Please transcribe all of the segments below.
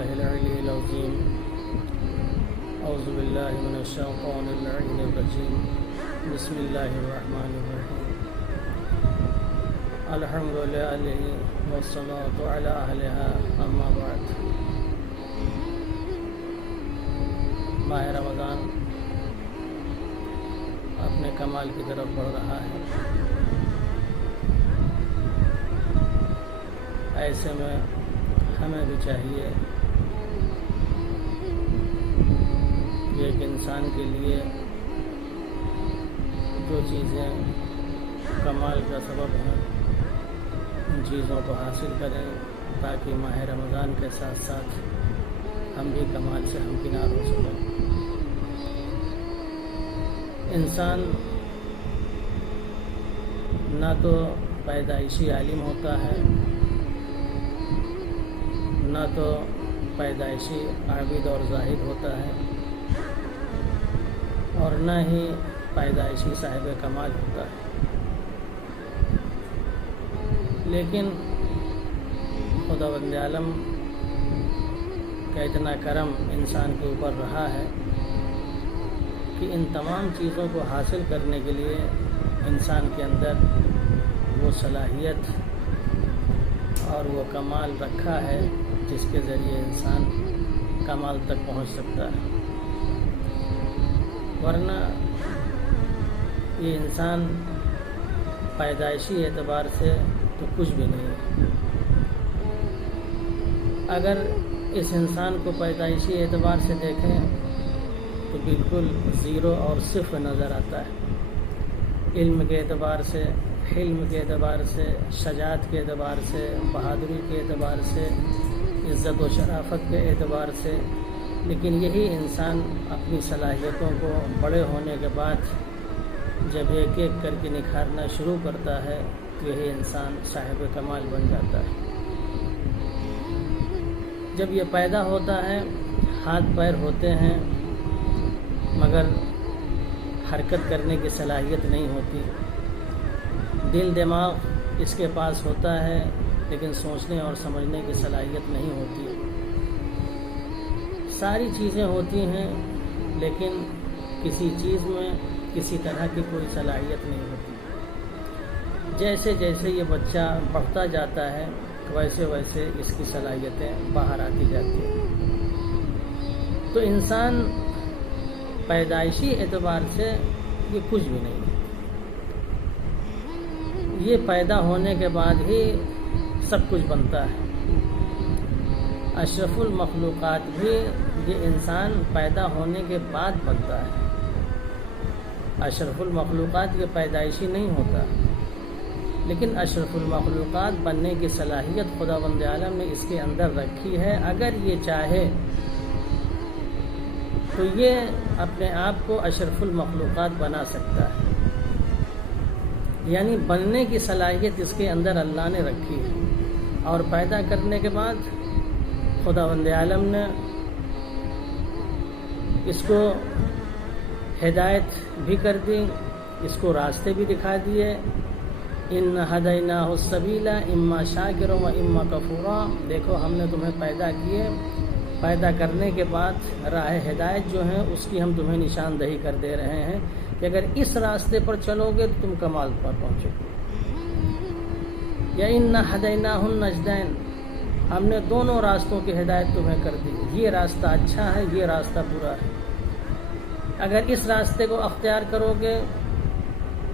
بالله العلي العظيم أعوذ بالله من الشيطان اللعين الرجيم بسم الله الرحمن الرحيم الحمد لله والصلاة على أهلها أما بعد ماہ رمضان اپنے کمال کی طرف بڑھ رہا ہے۔ ایسے میں ہمیں بھی چاہیے کہ ایک انسان کے لیے جو چیزیں کمال کا سبب ہیں ان چیزوں کو حاصل کریں تاکہ ماہ رمضان کے ساتھ ساتھ ہم بھی کمال سے ہمکنار ہو سکیں۔ انسان نہ تو پیدائشی عالم ہوتا ہے، نہ تو پیدائشی عابد اور زاہد ہوتا ہے، اور نہ ہی پیدائشی صاحب کمال ہوتا ہے، لیکن خداوند عالم کا اتنا کرم انسان کے اوپر رہا ہے کہ ان تمام چیزوں کو حاصل کرنے کے لیے انسان کے اندر وہ صلاحیت اور وہ کمال رکھا ہے جس کے ذریعے انسان کمال تک پہنچ سکتا ہے، ورنہ یہ انسان پیدائشی اعتبار سے تو کچھ بھی نہیں ہے۔ اگر اس انسان کو پیدائشی اعتبار سے دیکھیں تو بالکل زیرو اور صفر نظر آتا ہے، علم کے اعتبار سے، حلم کے اعتبار سے، شجاعت کے اعتبار سے، بہادری کے اعتبار سے، عزت و شرافت کے اعتبار سے، لیکن یہی انسان اپنی صلاحیتوں کو بڑے ہونے کے بعد جب ایک ایک کر کے نکھارنا شروع کرتا ہے تو یہی انسان صاحب کمال بن جاتا ہے۔ جب یہ پیدا ہوتا ہے ہاتھ پیر ہوتے ہیں مگر حرکت کرنے کی صلاحیت نہیں ہوتی، دل دماغ اس کے پاس ہوتا ہے لیکن سوچنے اور سمجھنے کی صلاحیت نہیں ہوتی، ساری چیزیں ہوتی ہیں لیکن کسی چیز میں کسی طرح کی کوئی صلاحیت نہیں ہوتی۔ جیسے جیسے یہ بچہ بڑھتا جاتا ہے ویسے ویسے اس کی صلاحیتیں باہر آتی جاتی ہیں۔ تو انسان پیدائشی اعتبار سے یہ کچھ بھی نہیں ہے، یہ پیدا ہونے کے بعد ہی سب کچھ بنتا ہے۔ اشرف المخلوقات بھی یہ انسان پیدا ہونے کے بعد بنتا ہے، اشرف المخلوقات یہ پیدائشی نہیں ہوتا، لیکن اشرف المخلوقات بننے کی صلاحیت خداوند عالم نے اس کے اندر رکھی ہے۔ اگر یہ چاہے تو یہ اپنے آپ کو اشرف المخلوقات بنا سکتا ہے، یعنی بننے کی صلاحیت اس کے اندر اللہ نے رکھی ہے، اور پیدا کرنے کے بعد خداوند عالم نے اس کو ہدایت بھی کر دی، اس کو راستے بھی دکھا دیے۔ ان ہدیناہ السبیل اما شاکرا و اما کفورا، دیکھو ہم نے تمہیں پیدا کیے، پیدا کرنے کے بعد راہ ہدایت جو ہیں اس کی ہم تمہیں نشاندہی کر دے رہے ہیں کہ اگر اس راستے پر چلو گے تو تم کمال پر پہنچو گے۔ یا ان ہدیناہ النجدین، ہم نے دونوں راستوں کی ہدایت تمہیں کر دی، یہ راستہ اچھا ہے، یہ راستہ برا ہے، اگر اس راستے کو اختیار کرو گے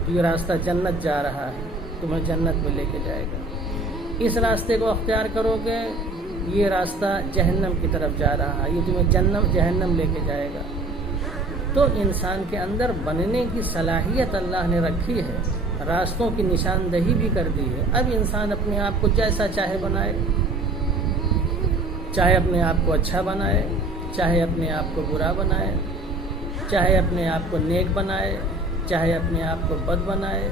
تو یہ راستہ جنت جا رہا ہے، تمہیں جنت میں لے کے جائے گا، اس راستے کو اختیار کرو گے یہ راستہ جہنم کی طرف جا رہا ہے، یہ تمہیں جہنم لے کے جائے گا۔ تو انسان کے اندر بننے کی صلاحیت اللہ نے رکھی ہے، راستوں کی نشاندہی بھی کر دی ہے۔ اب انسان اپنے آپ کو جیسا چاہے بنائے، چاہے اپنے آپ کو اچھا بنائے، چاہے اپنے آپ کو برا بنائے، چاہے اپنے آپ کو نیک بنائے، چاہے اپنے آپ کو بد بنائے،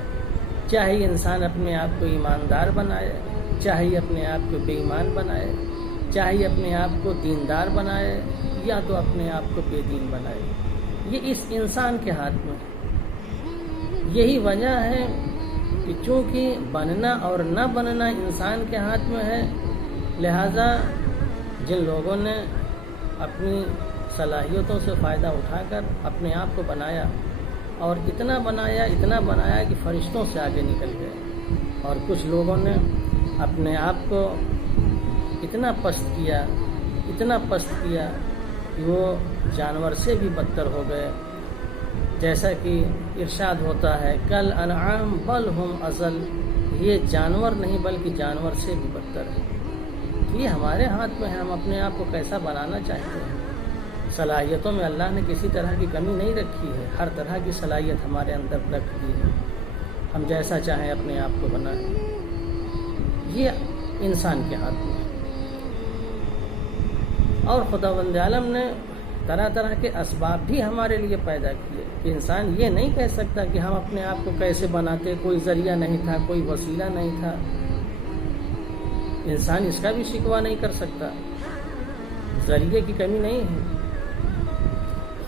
چاہے انسان اپنے آپ کو ایماندار بنائے، چاہے اپنے آپ کو بے ایمان بنائے، چاہے اپنے آپ کو دیندار بنائے یا تو اپنے آپ کو بے دین بنائے، یہ اس انسان کے ہاتھ میں ہے۔ یہی وجہ ہے کہ چونکہ بننا اور نہ بننا انسان کے ہاتھ میں ہے، لہذا جن لوگوں نے اپنی صلاحیتوں سے فائدہ اٹھا کر اپنے آپ کو بنایا اور اتنا بنایا کہ فرشتوں سے آگے نکل گئے، اور کچھ لوگوں نے اپنے آپ کو اتنا پست کیا کہ وہ جانور سے بھی بدتر ہو گئے، جیسا کہ ارشاد ہوتا ہے کل انعام بل ہم اضل، یہ جانور نہیں بلکہ جانور سے بھی بدتر ہے۔ یہ ہمارے ہاتھ میں ہے، ہم اپنے آپ کو کیسا بنانا چاہتے ہیں۔ صلاحیتوں میں اللہ نے کسی طرح کی کمی نہیں رکھی ہے، ہر طرح کی صلاحیت ہمارے اندر رکھ دی ہے، ہم جیسا چاہیں اپنے آپ کو بنائیں۔ یہ انسان کے ہاتھ میں ہے، اور خداوند عالم نے طرح طرح کے اسباب بھی ہمارے لیے پیدا کیے کہ انسان یہ نہیں کہہ سکتا کہ ہم اپنے آپ کو کیسے بناتے، کوئی ذریعہ نہیں تھا، کوئی وسیلہ نہیں تھا۔ انسان اس کا بھی شکوہ نہیں کر سکتا، ذریعے کی کمی نہیں ہے۔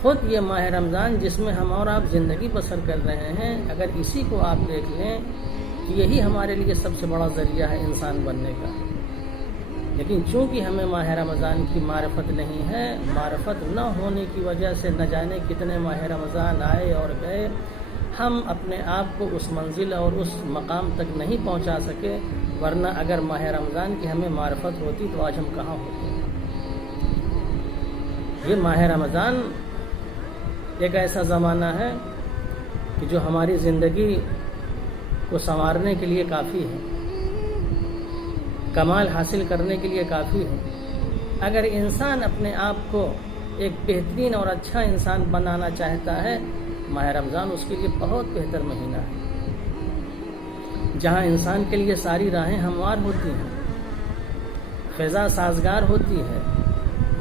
خود یہ ماہ رمضان جس میں ہم اور آپ زندگی بسر کر رہے ہیں، اگر اسی کو آپ دیکھ لیں کہ یہی ہمارے لیے سب سے بڑا ذریعہ ہے انسان بننے کا، لیکن چونکہ ہمیں ماہ رمضان کی معرفت نہیں ہے، معرفت نہ ہونے کی وجہ سے نہ جانے کتنے ماہ رمضان آئے اور گئے، ہم اپنے آپ کو اس منزل اور اس مقام تک نہیں پہنچا سکے، ورنہ اگر ماہ رمضان کی ہمیں معرفت ہوتی تو آج ہم کہاں ہوتے۔ یہ ماہ رمضان ایک ایسا زمانہ ہے کہ جو ہماری زندگی کو سنوارنے کے لیے کافی ہے، کمال حاصل کرنے کے لیے کافی ہے۔ اگر انسان اپنے آپ کو ایک بہترین اور اچھا انسان بنانا چاہتا ہے، ماہ رمضان اس کے لیے بہت بہتر مہینہ ہے، جہاں انسان کے لیے ساری راہیں ہموار ہوتی ہیں، فضا سازگار ہوتی ہے،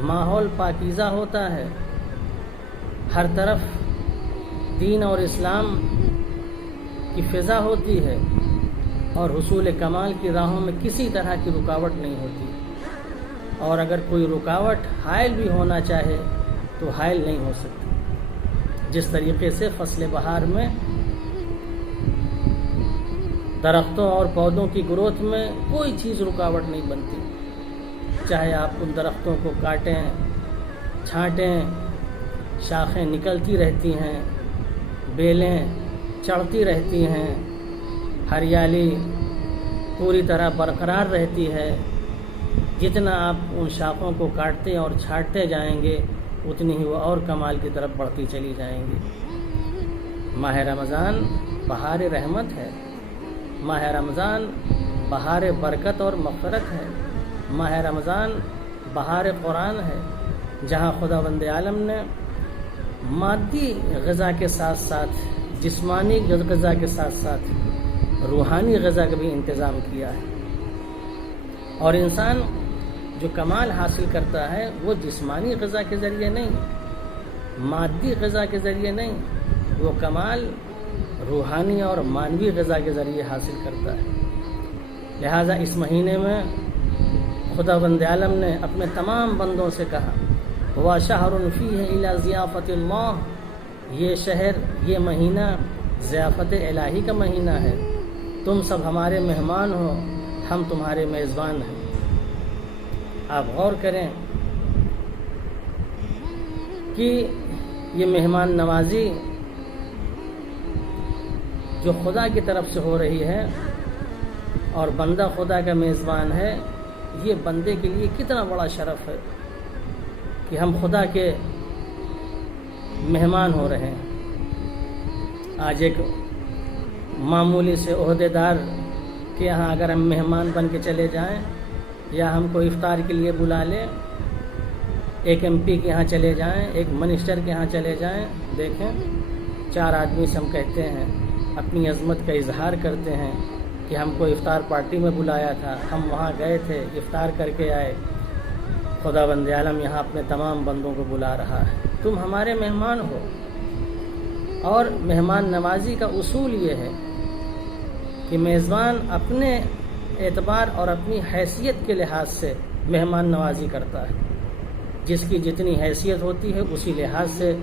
ماحول پاکیزہ ہوتا ہے، ہر طرف دین اور اسلام کی فضا ہوتی ہے، اور حصول کمال کی راہوں میں کسی طرح کی رکاوٹ نہیں ہوتی، اور اگر کوئی رکاوٹ حائل بھی ہونا چاہے تو حائل نہیں ہو سکتی۔ جس طریقے سے فصل بہار میں درختوں اور پودوں کی گروتھ میں کوئی چیز رکاوٹ نہیں بنتی، چاہے آپ ان درختوں کو کاٹیں، چھانٹیں، شاخیں نکلتی رہتی ہیں، بیلیں چڑھتی رہتی ہیں، ہریالی پوری طرح برقرار رہتی ہے۔ جتنا آپ ان شاخوں کو کاٹتے اور چھانٹتے جائیں گے اتنی ہی وہ اور کمال کی طرف بڑھتی چلی جائیں گی۔ ماہ رمضان بہار رحمت ہے، ماہ رمضان بہار برکت اور مغفرت ہے، ماہ رمضان بہار قرآن ہے، جہاں خداوند عالم نے مادی غذا کے ساتھ ساتھ، جسمانی غذا کے ساتھ ساتھ روحانی غذا کا بھی انتظام کیا ہے، اور انسان جو کمال حاصل کرتا ہے وہ جسمانی غذا کے ذریعے نہیں، مادی غذا کے ذریعے نہیں، وہ کمال روحانی اور مانوی غذا کے ذریعے حاصل کرتا ہے۔ لہٰذا اس مہینے میں خداوند عالم نے اپنے تمام بندوں سے کہا وَشَهْرٌ فِيهِ إِلَى ضِيَافَةِ اللَّهِ، یہ شہر، یہ مہینہ ضیافت الہی کا مہینہ ہے، تم سب ہمارے مہمان ہو، ہم تمہارے میزبان ہیں۔ آپ غور کریں کہ یہ مہمان نوازی جو خدا کی طرف سے ہو رہی ہے اور بندہ خدا کا میزبان ہے، یہ بندے کے لیے کتنا بڑا شرف ہے کہ ہم خدا کے مہمان ہو رہے ہیں۔ آج ایک معمولی سے عہدیدار کے یہاں اگر ہم مہمان بن کے چلے جائیں، یا ہم کو افطار کے لیے بلا لیں، ایک MP کے یہاں چلے جائیں، ایک منسٹر کے یہاں چلے جائیں، دیکھیں 4 آدمی سے ہم کہتے ہیں، اپنی عظمت کا اظہار کرتے ہیں کہ ہم کو افطار پارٹی میں بلایا تھا، ہم وہاں گئے تھے، افطار کر کے آئے۔ خداوند عالم یہاں اپنے تمام بندوں کو بلا رہا ہے، تم ہمارے مہمان ہو۔ اور مہمان نوازی کا اصول یہ ہے کہ میزبان اپنے اعتبار اور اپنی حیثیت کے لحاظ سے مہمان نوازی کرتا ہے، جس کی جتنی حیثیت ہوتی ہے اسی لحاظ سے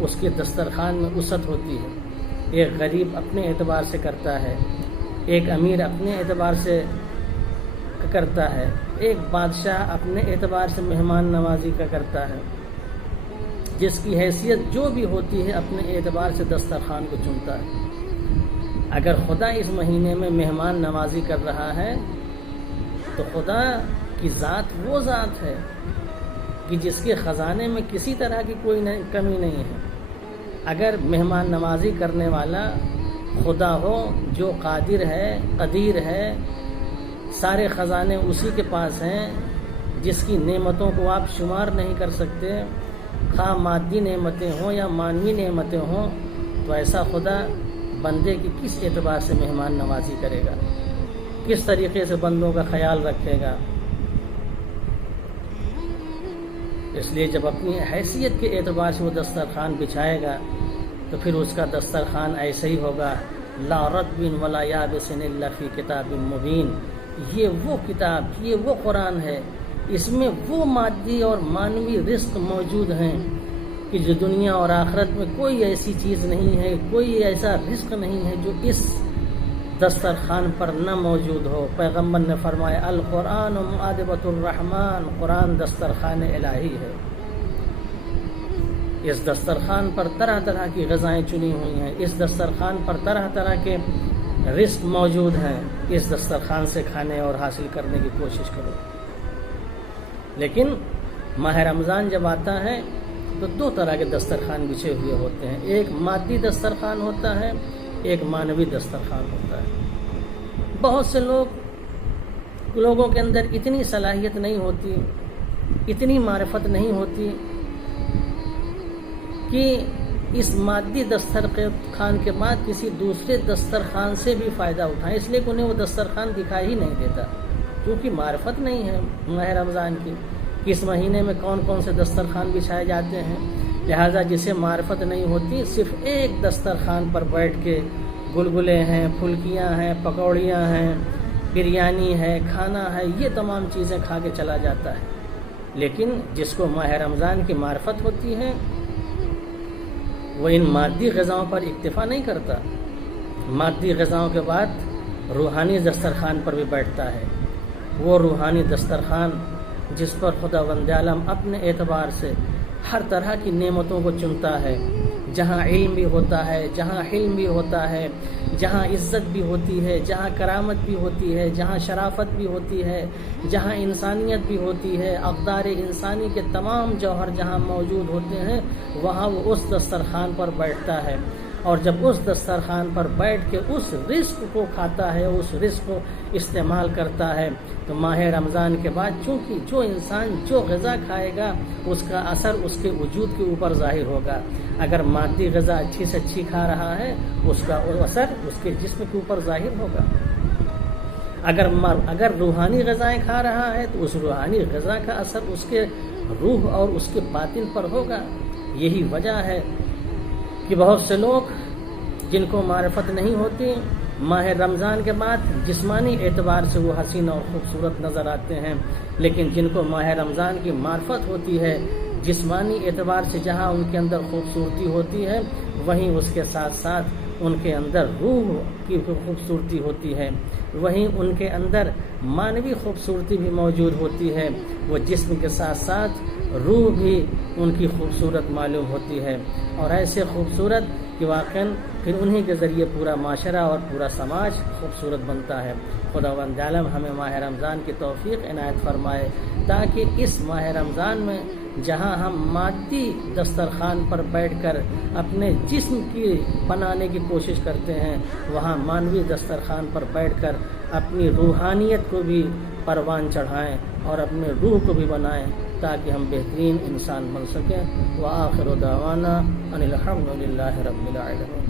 اس کے دسترخوان میں وسعت ہوتی ہے۔ ایک غریب اپنے اعتبار سے کرتا ہے، ایک امیر اپنے اعتبار سے کرتا ہے، ایک بادشاہ اپنے اعتبار سے مہمان نوازی کا کرتا ہے، جس کی حیثیت جو بھی ہوتی ہے اپنے اعتبار سے دسترخوان کو چنتا ہے۔ اگر خدا اس مہینے میں مہمان نوازی کر رہا ہے تو خدا کی ذات وہ ذات ہے کہ جس کے خزانے میں کسی طرح کی کوئی کمی نہیں ہے۔ اگر مہمان نوازی کرنے والا خدا ہو جو قادر ہے، قدیر ہے، سارے خزانے اسی کے پاس ہیں، جس کی نعمتوں کو آپ شمار نہیں کر سکتے، خواہ مادی نعمتیں ہوں یا مانوی نعمتیں ہوں، تو ایسا خدا بندے کی کس اعتبار سے مہمان نوازی کرے گا، کس طریقے سے بندوں کا خیال رکھے گا۔ اس لیے جب اپنی حیثیت کے اعتبار سے وہ دسترخوان بچھائے گا تو پھر اس کا دسترخوان ایسے ہی ہوگا، لا رطب ولا یابس الا فی کتاب مبین۔ یہ وہ کتاب، یہ وہ قرآن ہے، اس میں وہ مادی اور مانوی رزق موجود ہیں کہ جو دنیا اور آخرت میں کوئی ایسی چیز نہیں ہے، کوئی ایسا رزق نہیں ہے جو اس دسترخوان پر نہ موجود ہو۔ پیغمبر نے فرمایا القرآن مؤدبۃ الرحمن، قرآن دسترخوان الہی ہے۔ اس دسترخوان پر طرح طرح کی غذائیں چنی ہوئی ہیں، اس دسترخوان پر طرح طرح کے رزق موجود ہیں، اس دسترخوان سے کھانے اور حاصل کرنے کی کوشش کرو۔ لیکن ماہ رمضان جب آتا ہے تو دو طرح کے دسترخوان بچھے ہوئے ہوتے ہیں، ایک مادی دسترخوان ہوتا ہے، ایک مانوی دسترخوان ہوتا ہے۔ بہت سے لوگوں کے اندر اتنی صلاحیت نہیں ہوتی، اتنی معرفت نہیں ہوتی کہ اس مادی دسترخوان کے بعد کسی دوسرے دسترخوان سے بھی فائدہ اٹھائیں، اس لیے کہ انہیں وہ دسترخوان دکھائی ہی نہیں دیتا، کیونکہ معرفت نہیں ہے ماہ رمضان کی، کس مہینے میں کون کون سے دسترخوان بچھائے جاتے ہیں۔ لہٰذا جسے معرفت نہیں ہوتی صرف ایک دسترخوان پر بیٹھ کے گلگلے ہیں، پھلکیاں ہیں، پکوڑیاں ہیں، بریانی ہے، کھانا ہے، یہ تمام چیزیں کھا کے چلا جاتا ہے۔ لیکن جس کو ماہ رمضان کی معرفت ہوتی ہے وہ ان مادی غذاؤں پر اکتفا نہیں کرتا، مادی غذاؤں کے بعد روحانی دسترخوان پر بھی بیٹھتا ہے۔ وہ روحانی دسترخوان جس پر خداوند عالم اپنے اعتبار سے ہر طرح کی نعمتوں کو چنتا ہے، جہاں علم بھی ہوتا ہے، جہاں حلم بھی ہوتا ہے، جہاں عزت بھی ہوتی ہے، جہاں کرامت بھی ہوتی ہے، جہاں شرافت بھی ہوتی ہے، جہاں انسانیت بھی ہوتی ہے، اقدار انسانی کے تمام جوہر جہاں موجود ہوتے ہیں، وہاں وہ اس دسترخوان پر بیٹھتا ہے۔ اور جب اس دسترخوان پر بیٹھ کے اس رزق کو کھاتا ہے، اس رزق کو استعمال کرتا ہے، تو ماہ رمضان کے بعد چونکہ جو انسان جو غذا کھائے گا اس کا اثر اس کے وجود کے اوپر ظاہر ہوگا۔ اگر مادی غذا اچھی سے اچھی کھا رہا ہے اس کا اثر اس کے جسم کے اوپر ظاہر ہوگا۔ اگر روحانی غذائیں کھا رہا ہے تو اس روحانی غذا کا اثر اس کے روح اور اس کے باطن پر ہوگا۔ یہی وجہ ہے کہ بہت سے لوگ جن کو معرفت نہیں ہوتی ماہ رمضان کے بعد جسمانی اعتبار سے وہ حسین اور خوبصورت نظر آتے ہیں، لیکن جن کو ماہ رمضان کی معرفت ہوتی ہے جسمانی اعتبار سے جہاں ان کے اندر خوبصورتی ہوتی ہے وہیں اس کے ساتھ ساتھ ان کے اندر روح کی خوبصورتی ہوتی ہے، وہیں ان کے اندر مانوی خوبصورتی بھی موجود ہوتی ہے، وہ جسم کے ساتھ ساتھ روح بھی ان کی خوبصورت معلوم ہوتی ہے، اور ایسے خوبصورت کہ واقعاً پھر انہی کے ذریعے پورا معاشرہ اور پورا سماج خوبصورت بنتا ہے۔ خداوند عالم ہمیں ماہ رمضان کی توفیق عنایت فرمائے تاکہ اس ماہ رمضان میں جہاں ہم مادی دسترخوان پر بیٹھ کر اپنے جسم کی بنانے کی کوشش کرتے ہیں، وہاں مانوی دسترخوان پر بیٹھ کر اپنی روحانیت کو بھی پروان چڑھائیں اور اپنے روح کو بھی بنائیں تاکہ ہم بہترین انسان بن سکیں۔ وآخر دعوانا ان الحمد للہ رب العالمین۔